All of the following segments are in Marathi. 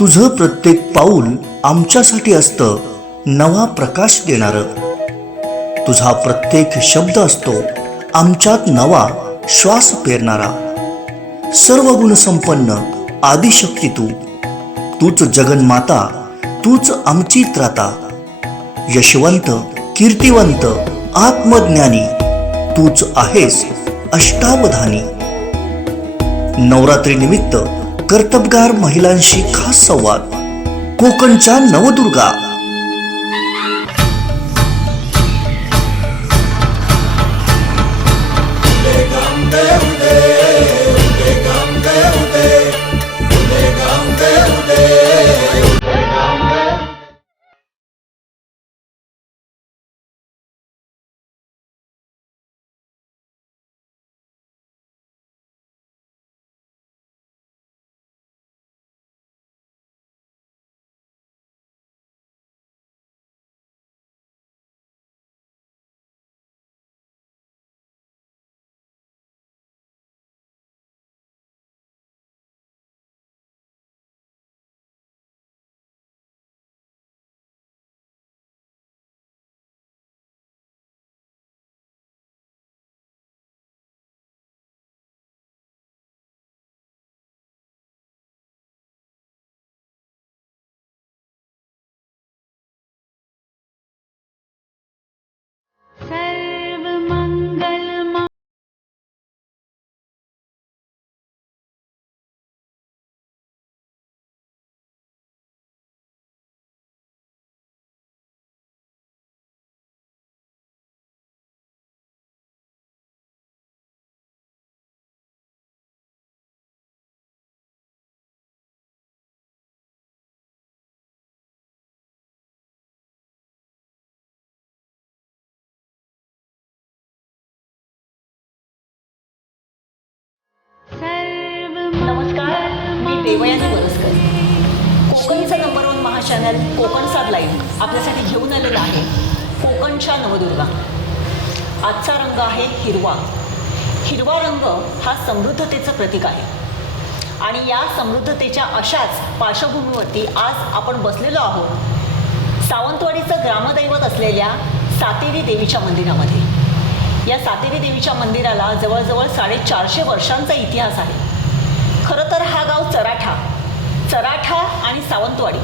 तुझं प्रत्येक पाऊल आमच्यासाठी असतं नवा प्रकाश देणारं. तुझा प्रत्येक शब्द असतो आमच्यात नवा श्वास पेरणारा. सर्व गुण संपन्न आदिशक्ती तूच जगन्माता, तूच आमची त्राता. यशवंत, कीर्तिवंत, आत्मज्ञानी तूच आहेस अष्टावधानी. नवरात्री निमित्त कर्तबगार महिलांशी खास संवाद. कोकणच्या नवदुर्गा. नमस्कार, मी देवयानी वरसकर. कोकणचं नंबर 1 महाचॅनल कोकणसाद लाईव्ह आपल्यासाठी घेऊन आलेला आहे कोकणच्या नवदुर्गा. आजचा रंग आहे हिरवा. हिरवा रंग हा समृद्धतेचं प्रतीक आहे आणि या समृद्धतेच्या अशाच पार्श्वभूमीवरती आज आपण बसलेलो आहोत सावंतवाडीचं ग्रामदैवत असलेल्या सातेरी देवीच्या मंदिरामध्ये. या सातेरी देवीच्या मंदिराला जवळजवळ 450 वर्षांचा इतिहास आहे. खरं तर हा गाव चराठा आणि सावंतवाडी,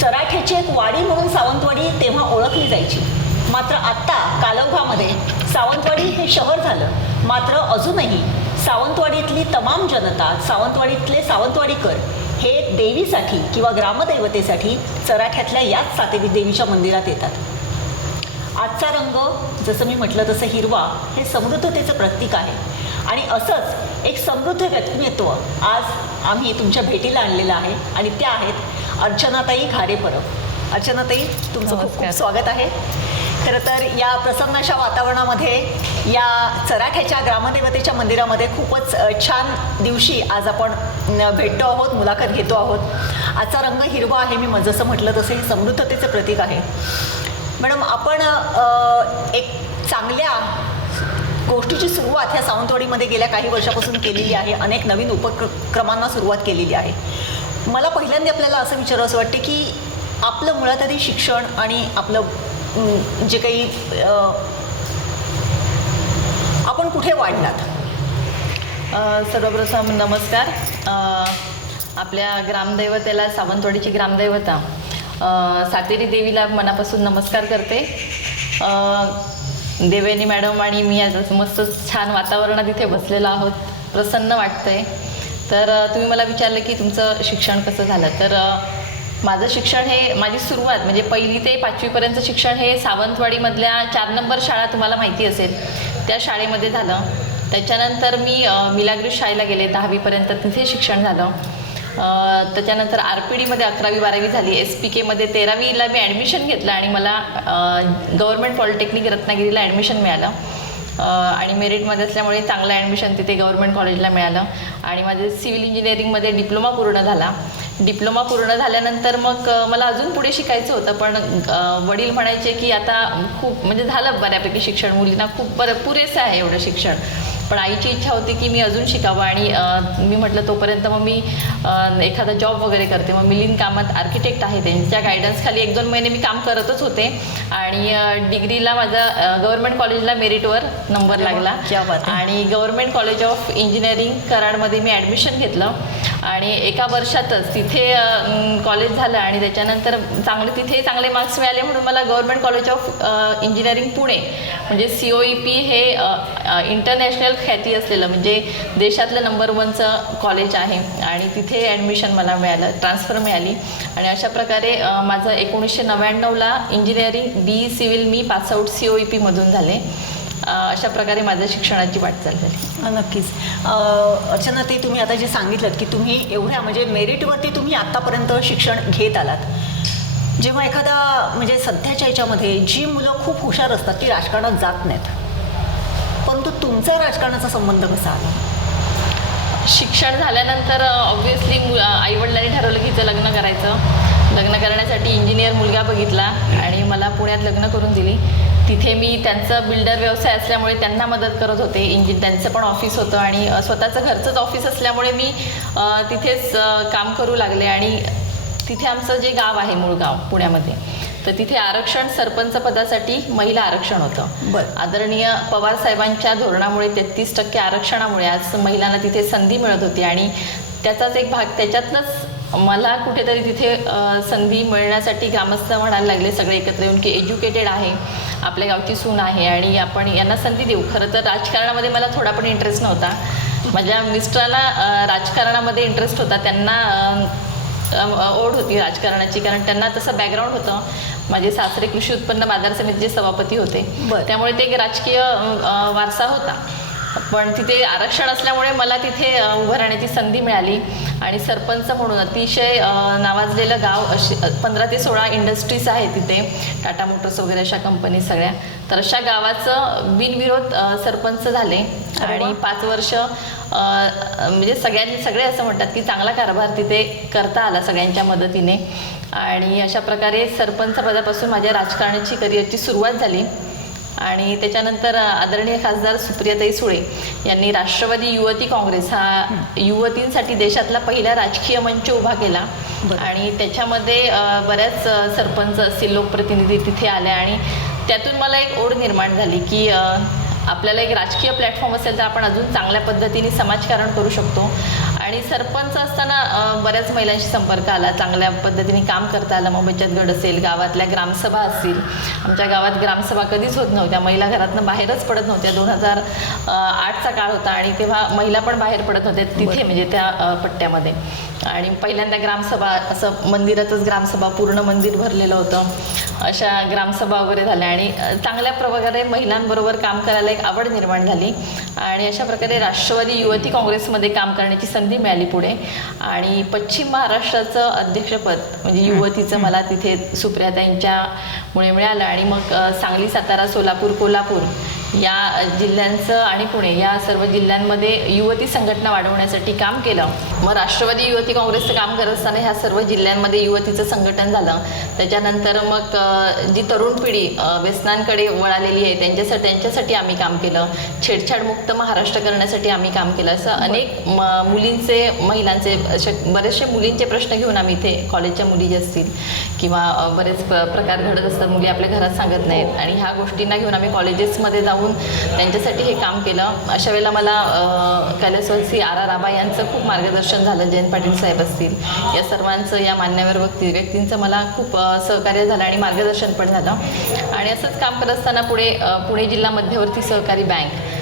चराठ्याची एक वाडी म्हणून सावंतवाडी तेव्हा ओळखली जायची. मात्र आत्ता कालौघामध्ये सावंतवाडी हे शहर झालं. मात्र अजूनही सावंतवाडीतली तमाम जनता, सावंतवाडीतले सावंतवाडीकर हे देवीसाठी किंवा ग्रामदैवतेसाठी चराठ्यातल्या याच सातेरी देवीच्या मंदिरात येतात. आजचा रंग जसं मी म्हटलं तसं हिरवा हे समृद्धतेचं प्रतीक आहे आणि असंच एक समृद्ध व्यक्तिमत्व आज आम्ही तुमच्या भेटीला आणलेलं आहे आणि त्या आहेत अर्चनाताई घारे परब. अर्चनाताई, तुमचं खूप खूप स्वागत आहे. खरं तर या प्रसन्नाच्या वातावरणामध्ये या चराठ्याच्या ग्रामदेवतेच्या मंदिरामध्ये खूपच छान दिवशी आज आपण भेटतो आहोत, मुलाखत घेतो आहोत. आजचा रंग हिरवा आहे, मी जसं म्हटलं तसं हे समृद्धतेचं प्रतीक आहे. मॅडम, आपण एक चांगल्या गोष्टीची सुरुवात ह्या सावंतवाडीमध्ये गेल्या काही वर्षापासून केलेली आहे. अनेक नवीन उपक्रमांना सुरुवात केलेली आहे. मला पहिल्यांदा आपल्याला असं विचारावं असं वाटते की आपलं मुळात आधी शिक्षण आणि आपलं जे काही आपण कुठे वाढलात? सर्वप्रथम नमस्कार. आपल्या ग्रामदैवतेला, सावंतवाडीची ग्रामदैवता सातेरी देवीला मनापासून नमस्कार करते. देवयानी मॅडम आणि मी आज मस्त छान वातावरणात इथे बसलेलो आहोत, प्रसन्न वाटतंय. तर तुम्ही मला विचारलं की तुमचं शिक्षण कसं झालं. तर माझं शिक्षण हे, माझी सुरुवात म्हणजे 1ली ते 5वीपर्यंतचं शिक्षण हे सावंतवाडीमधल्या 4 नंबर शाळा तुम्हाला माहिती असेल त्या शाळेमध्ये झालं. त्याच्यानंतर मी मिलाग्रिस शाळेला गेले, 10वीपर्यंत तिथे शिक्षण झालं. त्याच्यानंतर RPDमध्ये 11वी 12वी झाली. SPKमध्ये 13वीला मी ॲडमिशन घेतलं आणि मला गव्हर्मेंट पॉलिटेक्निक रत्नागिरीला ॲडमिशन मिळालं आणि मेरिटमध्ये असल्यामुळे चांगलं ॲडमिशन तिथे गव्हर्मेंट कॉलेजला मिळालं आणि माझे सिव्हिल इंजिनिअरिंगमध्ये डिप्लोमा पूर्ण झाला. डिप्लोमा पूर्ण झाल्यानंतर मग मला अजून पुढे शिकायचं होतं, पण वडील म्हणायचे की आता खूप म्हणजे झालं बऱ्यापैकी शिक्षण, मुलींना खूप पुरेसं आहे एवढं शिक्षण. पण आईची इच्छा होती की मी अजून शिकावं आणि मी म्हटलं तोपर्यंत मग मी एखादा जॉब वगैरे करते. मग मिलिंद कामत आर्किटेक्ट आहे, त्यांच्या गायडन्सखाली 1-2 महिने मी काम करतच होते आणि डिग्रीला माझा गव्हर्नमेंट कॉलेजला मेरिटवर नंबर लागला क्या बात आहे. आणि गव्हर्नमेंट कॉलेज ऑफ इंजिनिअरिंग कराडमध्ये मी ॲडमिशन घेतलं आणि एका वर्षातच तिथे कॉलेज झालं आणि त्याच्यानंतर तिथे चांगले मार्क्स मिळाले म्हणून मला government college of engineering Pune म्हणजे COEP हे इंटरनॅशनल ख्याती असलेलं म्हणजे देशातलं नंबर 1चं कॉलेज आहे आणि तिथे ॲडमिशन मला मिळालं, ट्रान्सफर मिळाली आणि अशा प्रकारे माझं 1999ला इंजिनिअरिंग BE सिव्हिल मी पासआउट COEP मधून झाले. अशा प्रकारे माझ्या शिक्षणाची वाटचाल झाली. नक्कीच. अर्चना, ते तुम्ही आता जे सांगितलं की तुम्ही एवढ्या म्हणजे मेरिटवरती तुम्ही आत्तापर्यंत शिक्षण घेत आलात. जेव्हा एखादा म्हणजे सध्याच्या याच्यामध्ये जी मुलं खूप हुशार असतात ती राजकारणात जात नाहीत, परंतु तुमचा राजकारणाचा संबंध कसा आला? शिक्षण झाल्यानंतर ऑब्व्हियसली आईवडिलांनी ठरवलं की हिचं लग्न करायचं. लग्न करण्यासाठी इंजिनियर मुलगा बघितला आणि मला पुण्यात लग्न करून दिली. तिथे मी त्यांचं बिल्डर व्यवसाय असल्यामुळे त्यांना मदत करत होते. त्यांचं पण ऑफिस होतं आणि स्वतःचं घरचंच ऑफिस असल्यामुळे मी तिथेच काम करू लागले आणि तिथे आमचं जे गाव आहे मूळ गाव पुण्यामध्ये, तर तिथे आरक्षण सरपंच पदासाठी महिला आरक्षण होतं. बरं. आदरणीय पवार साहेबांच्या धोरणामुळे 33% आरक्षणामुळे आज महिलांना तिथे संधी मिळत होती आणि त्याचाच एक भाग त्याच्यातनंच मला कुठेतरी तिथे संधी मिळण्यासाठी ग्रामस्थ म्हणायला लागले सगळे एकत्र येऊन की एज्युकेटेड आहे, आपल्या गावची सून आहे आणि आपण यांना संधी देऊ. खरं तर राजकारणामध्ये मला थोडा पण इंटरेस्ट नव्हता. माझ्या मिस्टरांना राजकारणामध्ये इंटरेस्ट होता, त्यांना ओढ होती राजकारणाची, कारण त्यांना तसं बॅकग्राऊंड होतं. माझे सासरे कृषी उत्पन्न बाजार समितीचे सभापती होते, त्यामुळे ते एक राजकीय वारसा होता. पण तिथे आरक्षण असल्यामुळे मला तिथे उभं राहण्याची संधी मिळाली आणि सरपंच म्हणून अतिशय नावाजलेलं गाव, 15 ते 16 इंडस्ट्रीज आहेत तिथे, टाटा मोटर्स वगैरे अशा कंपनी सगळ्या. तर अशा गावाचं बिनविरोध सरपंच झाले आणि 5 वर्ष म्हणजे सगळे असं म्हणतात की चांगला कारभार तिथे करता आला सगळ्यांच्या मदतीने आणि अशा प्रकारे सरपंच पदापासून माझ्या राजकारणाची करिअरची सुरुवात झाली. आणि त्याच्यानंतर आदरणीय खासदार सुप्रियाताई सुळे यांनी राष्ट्रवादी युवती काँग्रेस हा युवतींसाठी देशातला पहिला राजकीय मंच उभा केला आणि त्याच्यामध्ये बऱ्याच सरपंच असतील, लोकप्रतिनिधी तिथे आले आणि त्यातून मला एक ओढ निर्माण झाली की आपल्याला एक राजकीय प्लॅटफॉर्म असेल तर आपण अजून चांगल्या पद्धतीने समाजकारण करू शकतो. आणि सरपंच असताना बऱ्याच महिलांशी संपर्क आला, चांगल्या पद्धतीने काम करता आलं. मग बचत गट असेल, गावातल्या ग्रामसभा असतील. आमच्या गावात ग्रामसभा कधीच होत नव्हत्या, महिला घरातनं बाहेरच पडत नव्हत्या. 2008चा काळ होता आणि तेव्हा महिला पण बाहेर पडत होत्या तिथे म्हणजे त्या पट्ट्यामध्ये. आणि पहिल्यांदा ग्रामसभा असं मंदिरातच ग्रामसभा, पूर्ण मंदिर भरलेलं होतं, अशा ग्रामसभा वगैरे झाल्या आणि चांगल्या प्रकारे महिलांबरोबर काम करायला एक आवड निर्माण झाली आणि अशा प्रकारे राष्ट्रवादी युवती काँग्रेसमध्ये काम करण्याची संधी मिळाली पुढे. आणि पश्चिम महाराष्ट्राचं अध्यक्षपद म्हणजे युवतीचं मला तिथे सुप्रियाताईंच्यामुळे मिळालं आणि मग सांगली, सातारा, सोलापूर, कोल्हापूर या जिल्ह्यांचं आणि पुणे या सर्व जिल्ह्यांमध्ये युवती संघटना वाढवण्यासाठी काम केलं. मग राष्ट्रवादी युवती काँग्रेसचं काम करत असताना ह्या सर्व जिल्ह्यांमध्ये युवतीचं संघटन झालं. त्याच्यानंतर मग जी तरुण पिढी व्यसनांकडे वळालेली आहे त्यांच्यासाठी आम्ही काम केलं. छेडछाडमुक्त महाराष्ट्र करण्यासाठी आम्ही काम केलं. असं अनेक मुलींचे, महिलांचे, बरेचसे मुलींचे प्रश्न घेऊन आम्ही इथे कॉलेजच्या मुली जे असतील किंवा बरेच प्रकार घडत असतात, मुली आपल्या घरात सांगत नाहीत आणि ह्या गोष्टींना घेऊन आम्ही कॉलेजेसमध्ये जाऊन त्यांच्यासाठी हे काम केलं. अशा वेळेला मला कैलासवासी R.R. आबा यांचं खूप मार्गदर्शन झालं. जयंत पाटील साहेब असतील, या सर्वांचं, या मान्यवर व्यक्तींचं मला खूप सहकार्य झालं आणि मार्गदर्शन पण झालं. आणि असंच काम करत असताना पुणे जिल्हा मध्यवर्ती सहकारी बँक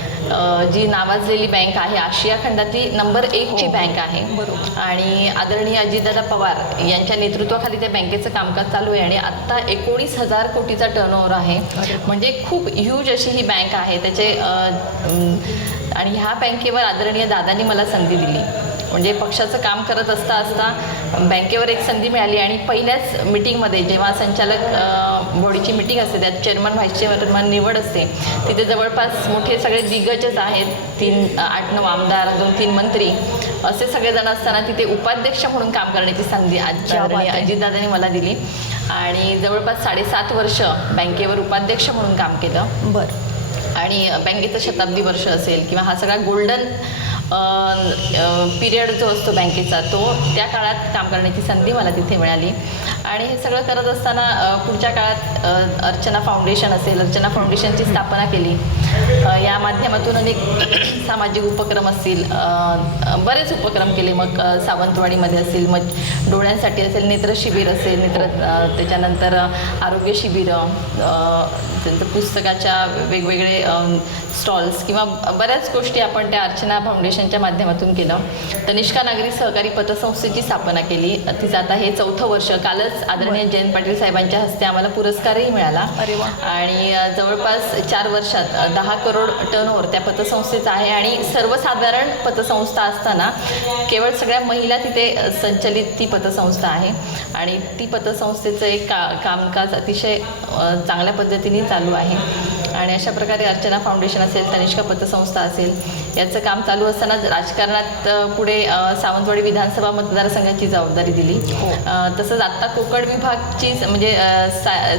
जी नावाजलेली बँक आहे, आशिया खंडातली नंबर 1ची बँक आहे आणि आदरणीय अजितदादा पवार यांच्या नेतृत्वाखाली त्या बँकेचं कामकाज चालू आहे आणि आत्ता 19,000 कोटीचा टर्नओव्हर आहे. म्हणजे खूप ह्यूज अशी ही बँक आहे त्याचे. आणि ह्या बँकेवर आदरणीय दादांनी मला संधी दिली. म्हणजे पक्षाचं काम करत असता बँकेवर एक संधी मिळाली आणि पहिल्याच मिटिंगमध्ये जेव्हा संचालक बॉडीची मिटिंग असते, त्यात चेअरमन, व्हाईस चेअरमन निवड असते, तिथे जवळपास मोठे सगळे दिग्गजच आहेत, 8-9 आमदार, 2-3 मंत्री असे सगळेजण असताना तिथे उपाध्यक्ष म्हणून काम करण्याची संधी अजितदादांनी मला दिली आणि जवळपास 7.5 वर्ष बँकेवर उपाध्यक्ष म्हणून काम केलं. आणि बँकेचं शताब्दी वर्ष असेल किंवा हा सगळा गोल्डन पिरियड जो असतो बँकेचा, तो त्या काळात काम करण्याची संधी मला तिथे मिळाली. आणि हे सगळं करत असताना पुढच्या काळात अर्चना फाउंडेशन असेल, अर्चना फाउंडेशनची स्थापना केली. या माध्यमातून अनेक सामाजिक उपक्रम असतील, बरेच उपक्रम केले. मग सावंतवाडीमध्ये असेल, मग डोळ्यांसाठी असेल, नेत्र शिबिर असेल, त्याच्यानंतर आरोग्य शिबिरं, त्यांचं पुस्तकाच्या वेगवेगळे स्टॉल्स किंवा बऱ्याच गोष्टी आपण त्या अर्चना फाउंडेशनच्या माध्यमातून केलं. तनिष्का नागरी सहकारी पतसंस्थेची स्थापना केली. तिचं आता हे 4थं वर्ष. कालच आदरणीय जयंत पाटील साहेबांच्या हस्ते आम्हाला पुरस्कारही मिळाला. अरे वा. आणि जवळपास 4 वर्षात 10 करोड टर्नओव्हर त्या पतसंस्थेचा आहे. आणि सर्वसाधारण पतसंस्था असताना केवळ सगळ्या महिला तिथे संचलित ती पतसंस्था आहे. आणि ती पतसंस्थेचं एक कामकाज अतिशय चांगल्या पद्धतीने चालू आहे. आणि अशा प्रकारे अर्चना फाउंडेशन असेल, तनिष्का पतसंस्था असेल, याचं काम चालू असताना राजकारणात पुढे सावंतवाडी विधानसभा मतदारसंघाची जबाबदारी दिली. तसंच आत्ता कोकण विभागची म्हणजे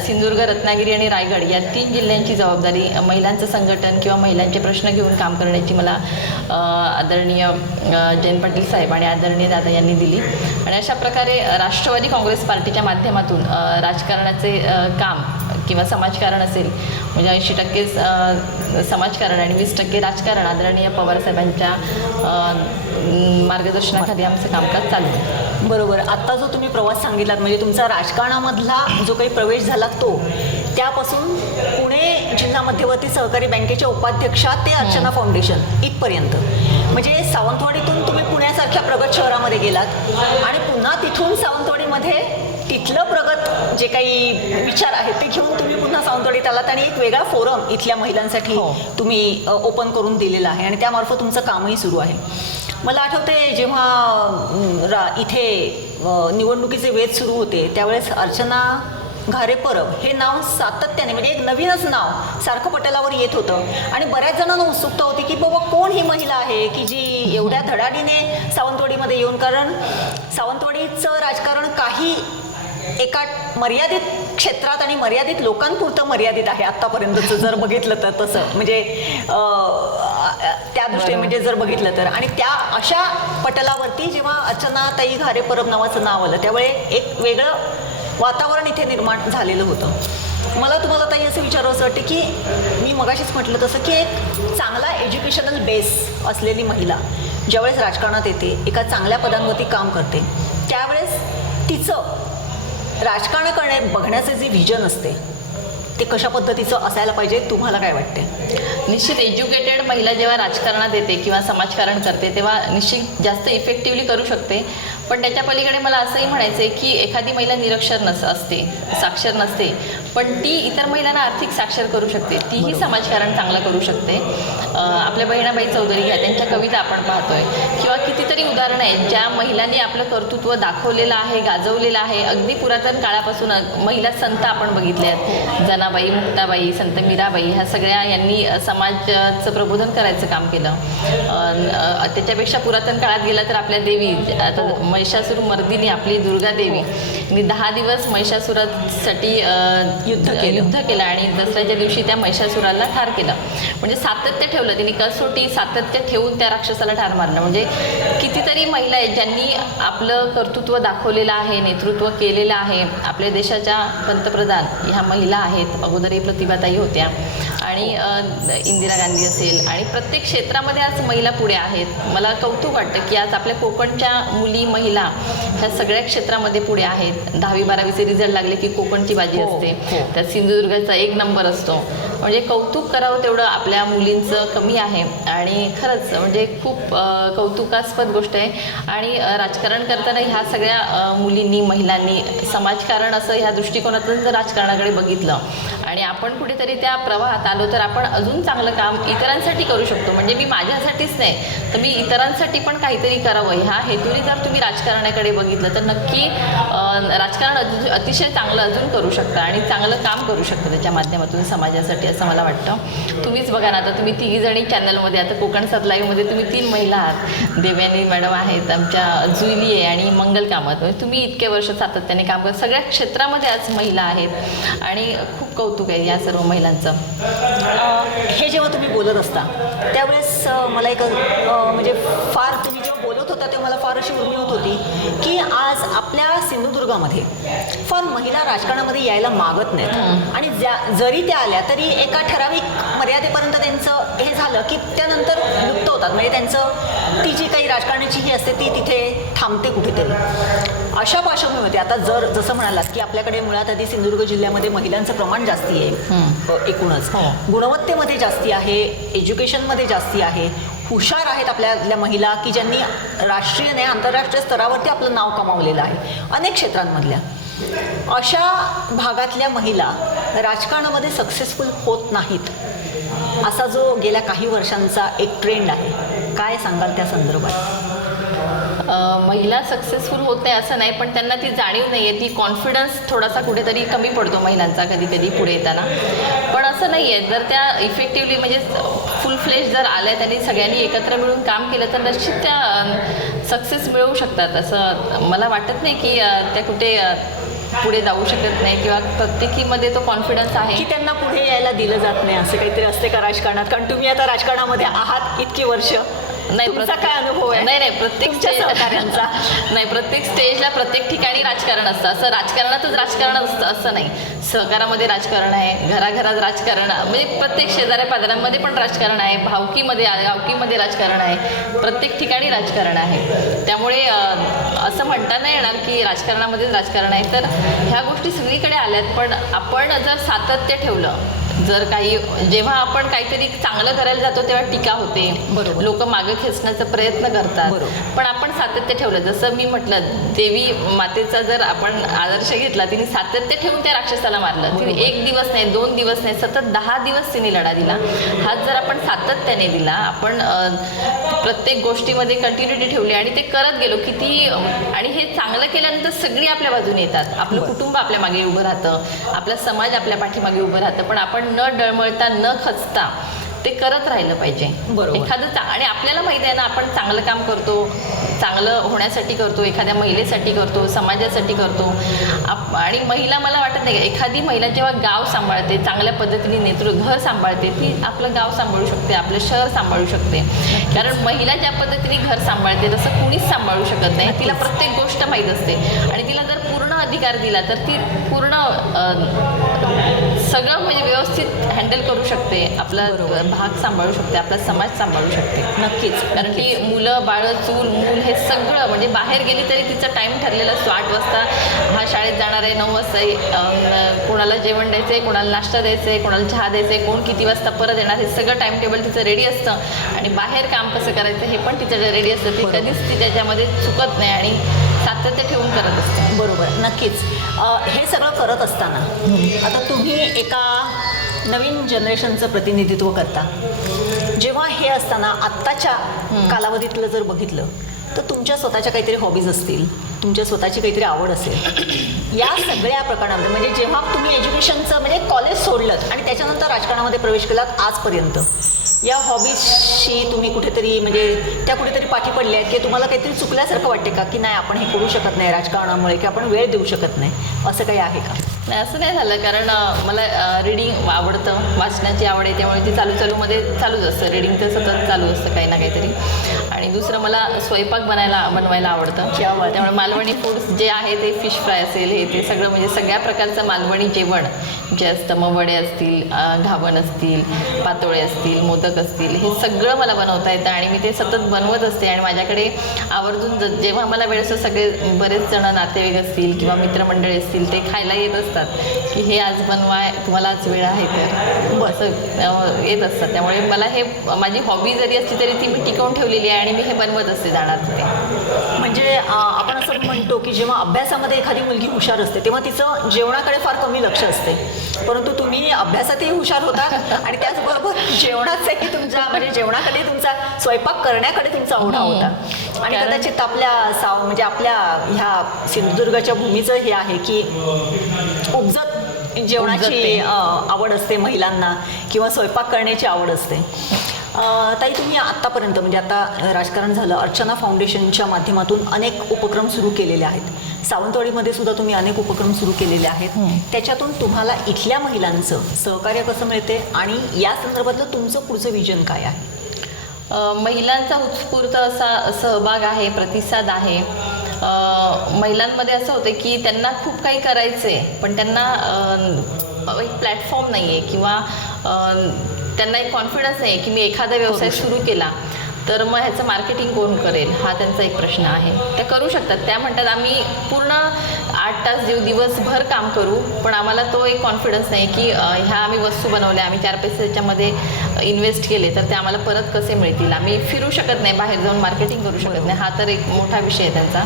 सिंधुदुर्ग, रत्नागिरी आणि रायगड या 3 जिल्ह्यांची जबाबदारी, महिलांचं संघटन किंवा महिलांचे प्रश्न घेऊन काम करण्याची मला आदरणीय जयंत पाटील साहेब आणि आदरणीय दादा यांनी दिली. आणि अशा प्रकारे राष्ट्रवादी काँग्रेस पार्टीच्या माध्यमातून राजकारणाचे काम किंवा समाजकारण असेल, म्हणजे 80% समाजकारण आणि 20% राजकारण आदरणीय पवारसाहेबांच्या मार्गदर्शनाखाली आमचं कामकाज चालू आहे. बरोबर. आत्ता जो तुम्ही प्रवास सांगितलात, म्हणजे तुमचा राजकारणामधला जो काही प्रवेश झाला तो, त्यापासून पुणे जिल्हा मध्यवर्ती सहकारी बँकेच्या उपाध्यक्षा ते अर्चना फाउंडेशन इथपर्यंत, म्हणजे सावंतवाडीतून तुम्ही पुण्यासारख्या प्रगत शहरामध्ये गेलात आणि पुन्हा तिथून सावंतवाडीमध्ये तिथलं प्रगत जे काही विचार आहेत ते घेऊन तुम्ही पुन्हा सावंतवाडीत आलात आणि एक वेगळा फोरम इथल्या महिलांसाठी तुम्ही ओपन करून दिलेला आहे आणि त्यामार्फत तुमचं कामही सुरू आहे. मला आठवते जेव्हा इथे निवडणुकीचे वेध सुरू होते त्यावेळेस अर्चना घारे परब हे नाव सातत्याने, म्हणजे एक नवीनच नाव सारखं पटलावर येत होतं आणि बऱ्याच जणांना उत्सुकता होती की बाबा कोण ही महिला आहे की जी एवढ्या धडाडीने सावंतवाडीमध्ये येऊन, कारण सावंतवाडीचं राजकारण काही एका मर्यादित क्षेत्रात आणि मर्यादित लोकांपुरतं मर्यादित आहे आत्तापर्यंतचं जर बघितलं तर, तसं म्हणजे त्या दृष्टीने म्हणजे जर बघितलं तर. आणि त्या अशा पटलावरती जेव्हा अर्चनाताई घारे परब नावाचं नाव आलं त्यावेळी एक वेगळं वातावरण इथे निर्माण झालेलं होतं. मला तुम्हाला ताई असं विचारावं वाटतं की मी मगाशीच म्हटलं तसं की एक चांगला एज्युकेशनल बेस असलेली महिला ज्यावेळेस राजकारणात येते, एका चांगल्या पदांवरती काम करते, त्यावेळेस तिचं राजकारण बघण्याचे जे व्हिजन असते ते कशा पद्धतीचं असायला पाहिजे, तुम्हाला काय वाटते? निश्चित एज्युकेटेड महिला जेव्हा राजकारणात येते किंवा समाजकारण करते तेव्हा निश्चित जास्त इफेक्टिव्हली करू शकते. पण त्याच्या पलीकडे मला असंही म्हणायचं आहे की एखादी महिला निरक्षर असते, साक्षर नसते, पण ती इतर महिलांना आर्थिक साक्षर करू शकते, तीही समाजकारण चांगलं करू शकते. आपल्या बहिणाबाई चौधरी घ्या, त्यांच्या कविता आपण पाहतोय किंवा कितीतरी उदाहरणं आहेत ज्या महिलांनी आपलं कर्तृत्व दाखवलेलं आहे, गाजवलेलं आहे. अगदी पुरातन काळापासून महिला संत आपण बघितले आहेत, जनाबाई, मुक्ताबाई, संत मीराबाई, ह्या सगळ्या यांनी समाजाचं प्रबोधन करायचं काम केलं. त्याच्यापेक्षा पुरातन काळात गेला तर आपल्या देवी, आता महिषासुर मर्दिनी आपली दुर्गा देवी, 10 दिवस महिषासुरासाठी युद्ध केलं आणि दसऱ्याच्या दिवशी त्या महिषासुराला ठार केलं. म्हणजे सातत्य ठेवलं तिने, कसोटी सातत्य ठेवून त्या राक्षसाला ठार मारलं. म्हणजे कितीतरी महिला आहेत ज्यांनी आपलं कर्तृत्व दाखवलेलं आहे, नेतृत्व केलेलं आहे. आपल्या देशाच्या पंतप्रधान ह्या महिला आहेत, अगोदरही प्रतिभाताई होत्या आणि इंदिरा गांधी असेल, आणि प्रत्येक क्षेत्रामध्ये आज महिला पुढे आहेत. मला कौतुक वाटतं की आज आपल्या कोकणच्या मुली, महिला ह्या सगळ्या क्षेत्रामध्ये पुढे आहेत. 10वी-12वीचे रिझल्ट लागले की कोकणची बाजी असते, त्यात सिंधुदुर्गाचा 1 नंबर असतो. म्हणजे कौतुक करावं तेवढं आपल्या मुलींचं कमी आहे आणि खरंच म्हणजे खूप कौतुकास्पद गोष्ट आहे. आणि राजकारण करताना ह्या सगळ्या मुलींनी, महिलांनी समाजकारण असं ह्या दृष्टिकोनातून जर राजकारणाकडे बघितलं आणि आपण कुठेतरी त्या प्रवाहात आलो तर आपण अजून चांगलं काम इतरांसाठी करू शकतो. म्हणजे मी माझ्यासाठीच नाही तर मी इतरांसाठी पण काहीतरी करावं ह्या हेतूने जर तुम्ही राजकारणाकडे बघितलं तर नक्की राजकारण अतिशय चांगलं अजून करू शकता आणि चांगलं काम करू शकता त्याच्या माध्यमातून समाजासाठी, असं मला वाटतं. तुम्हीच बघा ना, आता तुम्ही 3 जणी चॅनलमध्ये लाईव्हमध्ये आता कोकण सात लाईव्हमध्ये तुम्ही 3 महिला आहात. देवयानी मॅडम आहेत, आमच्या जुईली आहे आणि मंगल कामत. म्हणजे तुम्ही इतके वर्ष सातत्याने काम करत सगळ्या क्षेत्रामध्ये आज महिला आहेत आणि खूप कौतुक आहे या सर्व महिलांचं. हे जेव्हा तुम्ही बोलत असता त्यावेळेस मला एक म्हणजे फार तुम्ही जेव्हा बोलत होता तेव्हा मला फार अशी उर्मी होत होती की आज आपल्या सिंधुदुर्गामध्ये फार महिला राजकारणामध्ये यायला मागत नाहीत आणि जरी त्या आल्या तरी एका ठराविक मर्यादेपर्यंत त्यांचं हे झालं की त्यानंतर लुप्त होतात. म्हणजे त्यांचं ती जी काही राजकारणाची ही असते ती तिथे थांबते कुठेतरी. अशा पार्श्वभूमीमध्ये आता जसं म्हणालात की आपल्याकडे मुळात आधी सिंधुदुर्ग जिल्ह्यामध्ये महिलांचं प्रमाण जास्ती आहे एकूणच, गुणवत्तेमध्ये जास्ती आहे, एज्युकेशनमध्ये जास्ती आहे, हुशार आहेत आपल्यातल्या महिला की ज्यांनी राष्ट्रीय नाही आंतरराष्ट्रीय स्तरावरती आपलं नाव कमावलेलं आहे अनेक क्षेत्रांमधल्या. अशा भागातल्या महिला राजकारणामध्ये सक्सेसफुल होत नाहीत असा जो गेल्या काही वर्षांचा एक ट्रेंड आहे. काय सांगाल त्या संदर्भात? महिला सक्सेसफुल होत नाही असं नाही, पण त्यांना ती जाणीव नाही आहे, ती कॉन्फिडन्स थोडासा कुठेतरी कमी पडतो महिलांचा कधी कधी पुढे येताना. पण असं नाही आहे, जर त्या इफेक्टिवली म्हणजे फुल फ्लेश जर आल्या, त्यांनी सगळ्यांनी एकत्र मिळून काम केलं तर निश्चित त्या सक्सेस मिळवू शकतात. असं मला वाटत नाही की त्या कुठे पुढे जाऊ शकत नाही किंवा प्रत्येकीमध्ये तो कॉन्फिडन्स आहे की त्यांना पुढे यायला दिलं जात नाही असं काहीतरी असते का राजकारणात? कारण तुम्ही आता राजकारणामध्ये आहात इतकी वर्ष, नाही. तुमचा काय अनुभव आहे? नाही प्रत्येक सहकार्यांचा नाही, प्रत्येक स्टेजला प्रत्येक ठिकाणी राजकारण असतं. असं राजकारणातच राजकारण असतं असं नाही. सहकारामध्ये राजकारण आहे, घराघरात राजकारण, म्हणजे प्रत्येक शेजाऱ्या पाजाऱ्यांमध्ये पण राजकारण आहे, गावकीमध्ये राजकारण आहे, प्रत्येक ठिकाणी राजकारण आहे. त्यामुळे असं म्हणता नाही येणार की राजकारणामध्येच राजकारण आहे. तर ह्या गोष्टी सगळीकडे आल्यात, पण आपण जर सातत्य ठेवलं, जर काही जेव्हा आपण काहीतरी चांगलं करायला जातो तेव्हा टीका होते, बरोबर, लोक मागे खेचण्याचा प्रयत्न करतात, बरोबर. पण आपण सातत्य ठेवलं, जसं मी म्हटलं देवी मातेचा जर आपण आदर्श घेतला, तिने सातत्य ठेवून त्या राक्षसाला मारलं. तिने 1 दिवस नाही, 2 दिवस नाही, सतत 10 दिवस तिने लढा दिला. हाच जर आपण सातत्याने दिला, आपण प्रत्येक गोष्टीमध्ये कंटिन्युटी ठेवली आणि ते करत गेलो किती, आणि हे चांगलं केल्यानंतर सगळी आपल्या बाजूने येतात. आपलं कुटुंब आपल्या मागे उभं राहतं, आपला समाज आपल्या पाठीमागे उभं राहतं. पण आपण न डळमळता न खचता ते करत राहिलं पाहिजे. एखादं आणि आपल्याला माहिती आहे ना, आपण चांगलं काम करतो, चांगलं होण्यासाठी करतो, एखाद्या महिलेसाठी करतो, समाजासाठी करतो. आणि महिला, मला वाटत नाही एखादी महिला जेव्हा गाव सांभाळते, चांगल्या पद्धतीने घर सांभाळते, ती आपलं गाव सांभाळू शकते, आपलं शहर सांभाळू शकते. कारण महिला ज्या पद्धतीने घर सांभाळते तसं कुणीच सांभाळू शकत नाही. तिला प्रत्येक गोष्ट माहीत असते आणि तिला जर पूर्ण अधिकार दिला तर ती पूर्ण सगळं म्हणजे व्यवस्थित हँडल करू शकते, आपला भाग सांभाळू शकते, आपला समाज सांभाळू शकते. नक्कीच. कारण की मुलं बाळं चूल मूल हे सगळं म्हणजे बाहेर गेली तरी तिचा टाईम ठरलेला असतो. 8 वाजता हा शाळेत जाणार आहे, 9 वाजता कोणाला जेवण द्यायचं आहे, कोणाला नाश्ता द्यायचा आहे, कोणाला चहा द्यायचं आहे, कोण किती वाजता परत येणार, हे सगळं टाईम टेबल तिचं रेडी असतं. आणि बाहेर काम कसं करायचं हे पण तिचं रेडी असतं. ती कधीच ती त्याच्यामध्ये चुकत नाही आणि सातत्य ठेवून करत असते. बरोबर, नक्कीच. हे सगळं करत असताना आता तुम्ही एका नवीन जनरेशनचं प्रतिनिधित्व करता. जेव्हा हे असताना आत्ताच्या कालावधीतलं जर बघितलं तर तुमच्या स्वतःच्या काहीतरी हॉबीज असतील, तुमच्या स्वतःची काहीतरी आवड असेल. या सगळ्या प्रकरणामध्ये म्हणजे जेव्हा तुम्ही एज्युकेशनचं म्हणजे कॉलेज सोडलं आणि त्याच्यानंतर राजकारणामध्ये प्रवेश केलात आजपर्यंत, या हॉबीजशी तुम्ही कुठेतरी म्हणजे त्या कुठेतरी पाठी पडल्या आहेत की तुम्हाला काहीतरी चुकल्यासारखं वाटते का की नाही आपण हे करू शकत नाही राजकारणामुळे, की आपण वेळ देऊ शकत नाही, असं काही आहे का? नाही, असं नाही झालं. कारण मला रिडिंग आवडतं, वाचण्याची आवड आहे, त्यामुळे ती चालूमध्ये चालूच असतं. रिडिंग तर सतत चालू असतं काही ना काहीतरी. आणि दुसरं मला स्वयंपाक बनवायला आवडतं. त्यामुळे मालवणी फूड्स जे आहे ते फिश फ्राय असेल, हे ते सगळं म्हणजे सगळ्या प्रकारचं मालवणी जेवण जे असतं, मग वडे असतील, घावण असतील, पातोळे असतील, मोदक असतील, हे सगळं मला बनवता येतं आणि मी ते सतत बनवत असते. आणि माझ्याकडे आवर्जून जेव्हा मला वेळ असतो, सगळे बरेच जण नातेवाईक असतील किंवा मित्रमंडळी असतील, ते खायला येत असतात की हे आज बनवाय, तुम्हाला आज वेळ आहे तर असं येत असतात. त्यामुळे मला हे माझी हॉबी जरी असली तरी ती मी टिकवून ठेवलेली आहे आणि मी हे बनवत असते जाणार तिथे. म्हणजे आपण असं म्हणतो की जेव्हा अभ्यासामध्ये एखादी मुलगी हुशार असते तेव्हा तिचं जेवणाकडे फार कमी लक्ष असते, परंतु तुम्ही अभ्यासातही हुशार होता आणि त्याचबरोबर जेवणाचाही तुमचा म्हणजे जेवणाकडे तुमचा स्वयंपाक करण्याकडे तुमचा ओढा होता. आणि कदाचित म्हणजे आपल्या ह्या सिंधुदुर्गाच्या भूमीचं हे आहे की उपजत जेवणाची आवड असते महिलांना किंवा स्वयंपाक करण्याची आवड असते. ताई, तुम्ही आत्तापर्यंत म्हणजे आता राजकारण झालं, अर्चना फाउंडेशनच्या माध्यमातून अनेक उपक्रम सुरू केलेले आहेत. सावंतवाडीमध्ये सुद्धा तुम्ही अनेक उपक्रम सुरू केलेले आहेत. त्याच्यातून तुम्हाला इथल्या महिलांचं सहकार्य कसं मिळते आणि या संदर्भातलं तुमचं पुढचं विजन काय आहे? महिलांचा उत्स्फूर्त असा सहभाग आहे, प्रतिसाद आहे. महिलांमध्ये असं होतं की त्यांना खूप काही करायचं आहे, पण त्यांना एक प्लॅटफॉर्म नाही आहे किंवा त्यांना एक कॉन्फिडन्स नाही आहे की मी एखादा व्यवसाय सुरू केला तर मग ह्याचं मार्केटिंग कोण करेल, हा त्यांचा एक प्रश्न आहे. त्या करू शकतात, त्या म्हणतात आम्ही पूर्ण 8 तास दिवसभर काम करू, पण आम्हाला तो एक कॉन्फिडन्स नाही की ह्या आम्ही वस्तू बनवल्या, आम्ही 4 पैसे त्याच्यामध्ये इन्व्हेस्ट केले तर ते आम्हाला परत कसे मिळतील. आम्ही फिरू शकत नाही, बाहेर जाऊन मार्केटिंग करू शकत नाही, हा तर एक मोठा विषय आहे त्यांचा.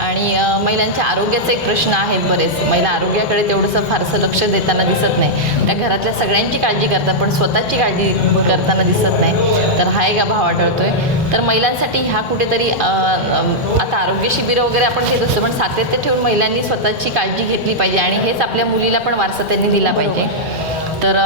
आणि महिलांच्या आरोग्याचा एक प्रश्न आहे. बरेच महिला आरोग्याकडे तेवढंसं फारसं लक्ष देताना दिसत नाही. त्या घरातल्या सगळ्यांची काळजी करतात पण स्वतःची काळजी करताना दिसत नाही, तर हा एक अभाव आढळतोय. तर महिलांसाठी ह्या कुठेतरी आता आरोग्य शिबिरं वगैरे आपण घेत असतो, पण सातत्य ठेवून महिलांनी स्वतःची काळजी घेतली पाहिजे आणि हेच आपल्या मुलीला पण वारसा त्यांनी दिला पाहिजे. तर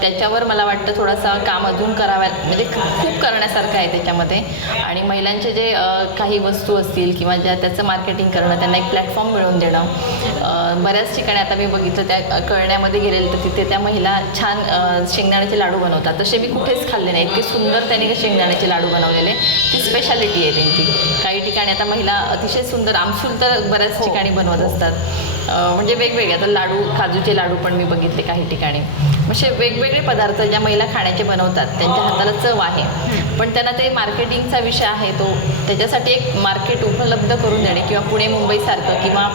त्याच्यावर मला वाटतं थोडासा काम अजून कराव्या, म्हणजे खूप करण्यासारखं आहे त्याच्यामध्ये. आणि महिलांचे जे काही वस्तू असतील किंवा ज्या त्याचं मार्केटिंग करणं, त्यांना एक प्लॅटफॉर्म मिळवून देणं. बऱ्याच ठिकाणी आता मी बघितलं, त्या कळण्यामध्ये गेलेलं तर तिथे त्या महिला छान शेंगदाण्याचे लाडू बनवतात. तसे मी कुठेच खाल्ले नाही, इतके सुंदर त्यांनी शेंगदाण्याचे लाडू बनवलेले. ती स्पेशालिटी आहे त्यांची. काही ठिकाणी आता महिला अतिशय सुंदर आमसूल तर बऱ्याच ठिकाणी बनवत असतात. म्हणजे वेगवेगळे आता लाडू, काजूचे लाडू पण मी बघितले काही ठिकाणी. म्हणजे वेगवेगळे पदार्थ ज्या महिला खाण्याचे बनवतात, त्यांच्या हाताला चव आहे, पण त्यांना ते मार्केटिंगचा विषय आहे. तो त्याच्यासाठी एक मार्केट उपलब्ध करून देणे किंवा पुणे मुंबईसारखं किंवा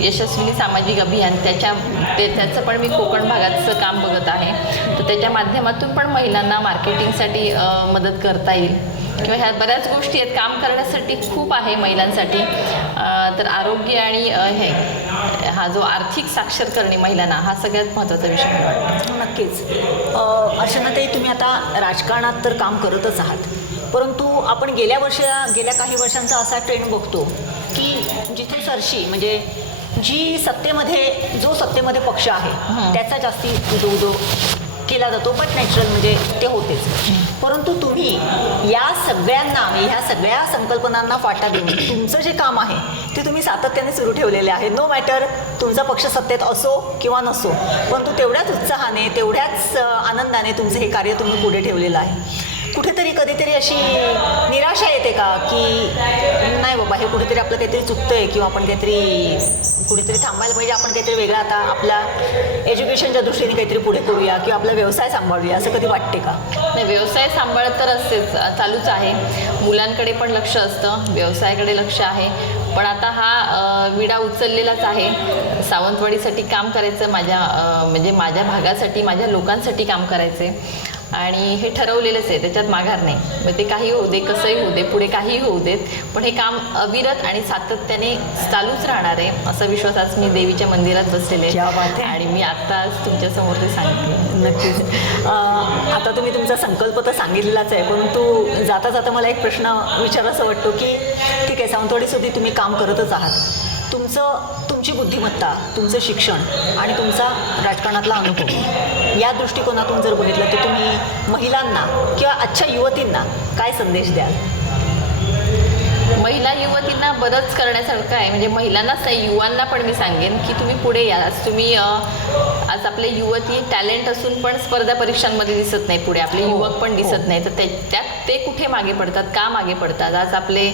यशस्विनी सामाजिक अभियान त्याचं पण मी कोकण भागाचं काम बघत आहे. तर त्याच्या माध्यमातून पण महिलांना मार्केटिंगसाठी मदत करता येईल किंवा ह्या बऱ्याच गोष्टी आहेत. काम करण्यासाठी खूप आहे महिलांसाठी. तर आरोग्य आणि हा जो आर्थिक साक्षर करणे महिलांना, हा सगळ्यात महत्त्वाचा विषय मला वाटतो. नक्कीच. अर्चनाताई, तुम्ही आता राजकारणात तर काम करतच आहात, परंतु आपण गेल्या काही वर्षांचा असा ट्रेंड बघतो की जिथे सरशी म्हणजे जो सत्तेमध्ये पक्ष आहे त्याचा जास्ती उदो केला जातो, पण नॅचरल म्हणजे ते होतेच. परंतु तुम्ही या सगळ्या संकल्पनांना फाटा देऊन तुमचं जे काम आहे ते तुम्ही सातत्याने सुरू ठेवलेले आहे. नो मॅटर तुमचा पक्ष सत्तेत असो किंवा नसो, परंतु तेवढ्याच उत्साहाने, तेवढ्याच आनंदाने तुमचं हे कार्य तुम्ही पुढे ठेवलेलं आहे. कुठेतरी कधीतरी अशी निराशा येते का की नाही बाबा, हे कुठेतरी आपलं काहीतरी चुकतंय किंवा आपण कुठेतरी थांबायला पाहिजे, आपण काहीतरी वेगळं आता आपल्या एज्युकेशनच्या दृष्टीने काहीतरी पुढे करूया किंवा आपला व्यवसाय सांभाळूया, असं कधी वाटते का? नाही, व्यवसाय सांभाळत तर असतेच, चालूच आहे. मुलांकडे पण लक्ष असतं, व्यवसायाकडे लक्ष आहे. पण आता हा विडा उचललेलाच आहे. सावंतवाडीसाठी काम करायचं, म्हणजे माझ्या भागासाठी, माझ्या लोकांसाठी काम करायचे आणि हे ठरवलेलंच आहे, त्याच्यात माघार नाही. मग ते काही होऊ दे, कसंही होऊ दे, पुढे काहीही होऊ देत, पण हे काम अविरत आणि सातत्याने चालूच राहणार आहे असा विश्वास आज मी देवीच्या मंदिरात बसलेले आहे आणि मी आत्ताच तुमच्यासमोर ते सांगितलं. नक्कीच. आता तुम्ही तुमचा संकल्प तर सांगितलेलाच आहे, परंतु जाता जाता मला एक प्रश्न विचारायचा वाटतो की ठीक आहे, सावंतवाडीसाठी तुम्ही काम करतच आहात, तुमची बुद्धिमत्ता, तुमचं शिक्षण आणि तुमचा राजकारणातला अनुभव या दृष्टिकोनातून जर बघितलं तर तुम्ही महिलांना किंवा आजच्या युवतींना काय संदेश द्याल? महिला युवतींना बरंच करण्यासारखं आहे. म्हणजे महिलांनाच नाही, युवांना पण मी सांगेन की तुम्ही पुढे या. आज आपले युवती टॅलेंट असून पण स्पर्धा परीक्षांमध्ये दिसत नाही पुढे, आपले युवक पण दिसत नाही. तर त्यात ते कुठे मागे पडतात, का मागे पडतात? आज आपले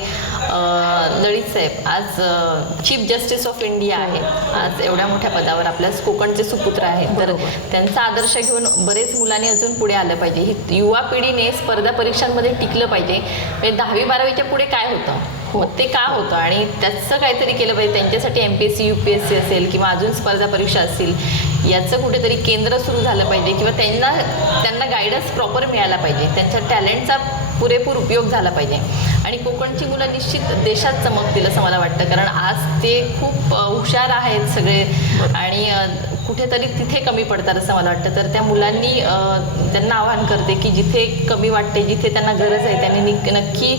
ललित साहेब आज चीफ जस्टिस ऑफ इंडिया आहेत, आज एवढ्या मोठ्या पदावर आपल्या कोकणचे सुपुत्र आहेत. तर त्यांचा आदर्श घेऊन बरेच मुलांनी अजून पुढे आलं पाहिजे. ही युवा पिढीने स्पर्धा परीक्षांमध्ये टिकलं पाहिजे. म्हणजे 10वी-12वीच्या पुढे काय होतं, ते का होतं आणि त्याचं काहीतरी केलं पाहिजे. त्यांच्यासाठी MPSC UPSC असेल किंवा अजून स्पर्धा परीक्षा असतील, याचं कुठेतरी केंद्र सुरू झालं पाहिजे किंवा त्यांना गायडन्स प्रॉपर मिळाला पाहिजे. त्यांच्या टॅलेंटचा पुरेपूर उपयोग झाला पाहिजे आणि कोकणची मुलं निश्चित देशात चमकतील असं मला वाटतं. कारण आज ते खूप हुशार आहेत सगळे आणि कुठेतरी तिथे कमी पडतात असं मला वाटतं. तर त्या मुलांनी त्यांना आवाहन करते की जिथे कमी वाटते, जिथे त्यांना गरज आहे, त्यांनी नक्की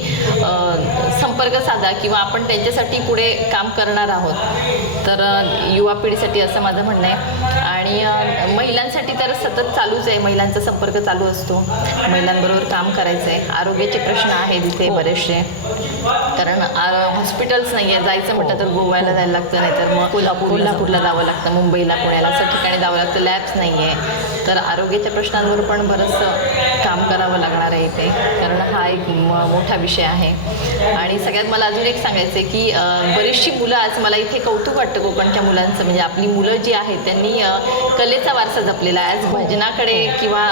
संपर्क साधा किंवा आपण त्यांच्यासाठी पुढे काम करणार आहोत. तर युवा पिढीसाठी असं माझं म्हणणं आहे. आणि महिलांसाठी तर सतत चालूच आहे, महिलांचा संपर्क चालू असतो, महिलांबरोबर काम करायचं आहे. आरोग्याचे प्रश्न आहेत इथे बरेचसे, कारण हॉस्पिटल्स नाही आहे. जायचं म्हटलं तर गोव्याला जायला लागतं, नाहीतर मग कोल्हापूरला जावं लागतं, मुंबईला, पुण्याला असं ठिकाणी जावं लागतं. लॅब्स नाही आहे, तर आरोग्याच्या प्रश्नांवर पण बरंचसं काम करावं लागणार आहे इथे, कारण हा एक मोठा विषय आहे. आणि सगळ्यात मला अजून एक सांगायचं आहे की बरीचशी मुलं, आज मला इथे कौतुक वाटतं कोकणच्या मुलांचं, म्हणजे आपली मुलं जी आहेत त्यांनी कलेचा वारसा जपलेला आहे. आज भजनाकडे किंवा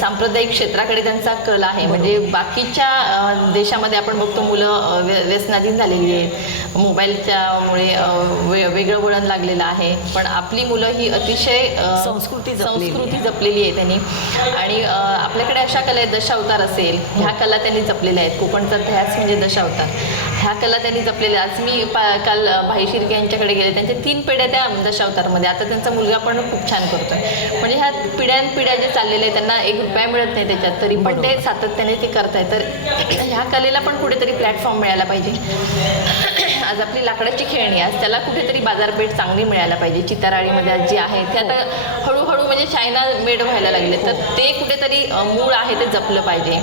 सांप्रदायिक क्षेत्राकडे त्यांचा कल आहे. म्हणजे बाकीच्या देशामध्ये आपण बघतो मुलं व्यसनाधीन झालेली आहेत, मोबाईलच्यामुळे वेगळं वळण लागलेलं आहे, पण आपली मुलं ही अतिशय संस्कृती जपलेली आहे त्यांनी. आणि आपल्याकडे अशा कला आहेत, दशावतार असेल, ह्या कला त्यांनी जपलेल्या आहेत. कोकणचा ध्यास म्हणजे दशावतार, ह्या कला त्यांनी जपलेल्या. आज मी काल भाई शिर्के यांच्याकडे गेले, त्यांच्या 3 पिढ्या त्या दशावतारमध्ये. आता त्यांचा मुलगा पण खूप छान करतोय. म्हणजे ह्या पिढ्या जे चाललेले आहेत त्यांना 1 रुपया मिळत नाही त्याच्यात, तरी पण ते सातत्याने ते करतायत. तर ह्या कलेला पण कुठेतरी प्लॅटफॉर्म मिळायला पाहिजे. आज आपली लाकडाची खेळणी, आज त्याला कुठेतरी बाजारपेठ चांगली मिळायला पाहिजे. चिताराळीमध्ये आज जी आहे ते आता हळूहळू म्हणजे चायना मेड व्हायला लागले, तर ते कुठेतरी मूळ आहे ते जपलं पाहिजे.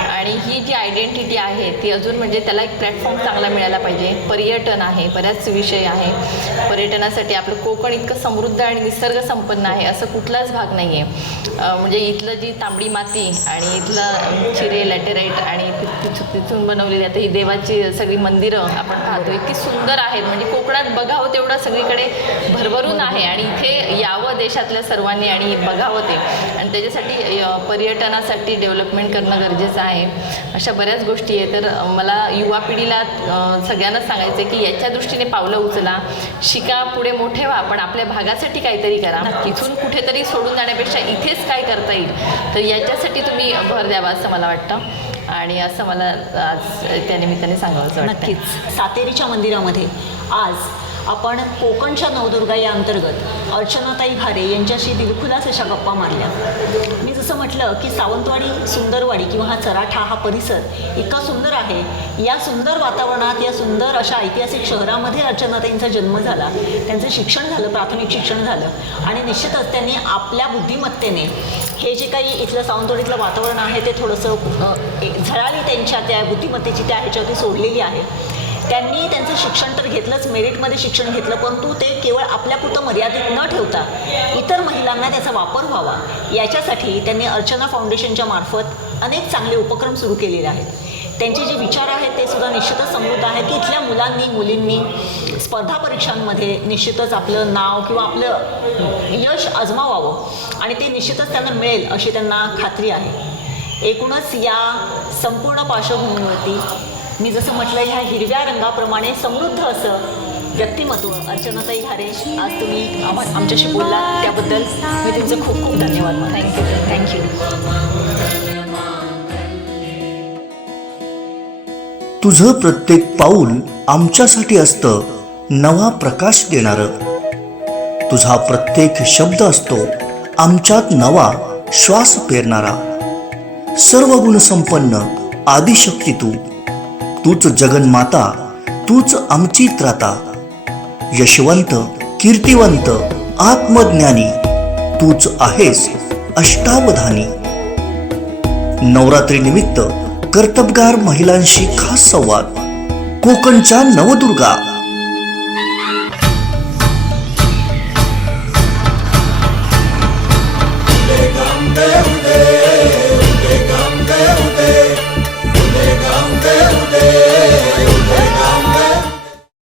आणि ही जी आयडेंटिटी आहे ती अजून म्हणजे त्याला एक प्लॅटफॉर्म चांगला मिळायला पाहिजे. पर्यटन आहे, बऱ्याच विषय आहे. पर्यटनासाठी आपलं कोकण इतकं समृद्ध आणि निसर्ग संपन्न आहे असं कुठलाच भाग नाही आहे. म्हणजे इथलं जी तांबडी माती आणि इथलं चिरे, लॅटेराईट आणि तिथून बनवलेली आता ही देवाची सगळी मंदिरं आपण पाहतो, इतकी सुंदर आहेत. म्हणजे कोकणात बघावं तेवढं सगळीकडे भरभरून आहे, आणि इथे यावं देशातल्या सर्वांनी आणि बघावं ते. आणि त्याच्यासाठी पर्यटनासाठी डेव्हलपमेंट करणं गरजेचं आहे. अशा बऱ्याच गोष्टी आहे. तर मला युवा पिढीला सगळ्यांनाच सांगायचं आहे की याच्या दृष्टीने पावलं उचला, शिका, पुढे मोठे व्हा, पण आपल्या भागासाठी काहीतरी करा. इथून कुठेतरी सोडून जाण्यापेक्षा इथेच काय करता येईल तर याच्यासाठी तुम्ही भर द्यावा असं मला वाटतं. आणि असं मला आज त्यानिमित्ताने सांगावंसं वाटतं. नक्कीच सातेरीच्या मंदिरामध्ये आज आपण कोकणच्या नवदुर्गा या अंतर्गत अर्चनाताई घारे यांच्याशी दिलखुलास अशा गप्पा मारल्या. मी जसं म्हटलं की सावंतवाडी, सुंदरवाडी किंवा हा चराठा हा परिसर इतका सुंदर आहे. या सुंदर वातावरणात, या सुंदर अशा ऐतिहासिक शहरामध्ये अर्चनाताईंचा जन्म झाला, त्यांचं शिक्षण झालं, प्राथमिक शिक्षण झालं. आणि निश्चितच त्यांनी आपल्या बुद्धिमत्तेने हे जे काही इथलं सावंतवाडीतलं वातावरण आहे ते थोडंसं झळाळी त्यांच्या त्या बुद्धिमत्तेची त्या ह्याच्यावरती सोडलेली आहे. त्यांनी त्यांचं शिक्षण तर घेतलंच, मेरिटमध्ये शिक्षण घेतलं, परंतु ते केवळ आपल्यापुरतं मर्यादित न ठेवता इतर महिलांना त्याचा वापर व्हावा याच्यासाठी त्यांनी अर्चना फाउंडेशनच्या मार्फत अनेक चांगले उपक्रम सुरू केलेले आहेत. त्यांचे जे विचार आहेत ते सुद्धा निश्चितच समृद्ध आहेत की इथल्या मुलांनी, मुलींनी स्पर्धा परीक्षांमध्ये निश्चितच आपलं नाव किंवा आपलं यश आजमावावं, आणि ते निश्चितच त्यांना मिळेल अशी त्यांना खात्री आहे. एकूणच या संपूर्ण पार्श्वभूमीवरती मी जसं म्हटलं, ह्या हिरव्या रंगाप्रमाणे समृद्ध असं व्यक्तिमत्व अर्चनाताई घारे आज तुम्ही आमच्याशी बोलला त्याबद्दल मी तुमचं खूप खूप धन्यवाद मानते. थँक्यू. तुझं प्रत्येक पाऊल आमच्यासाठी असतं नवा प्रकाश देणारं. तुझा प्रत्येक शब्द असतो आमच्यात नवा श्वास पेरणारा. सर्व गुण संपन्न आदिशक्ती तूच जगन्माता, तूच आमची त्राता. यशवंत, कीर्तिवंत, आत्मज्ञानी तूच आहेस अष्टावधानी. नवरात्री निमित्त कर्तबगार महिलांशी खास संवाद. कोकणच्या नवदुर्गा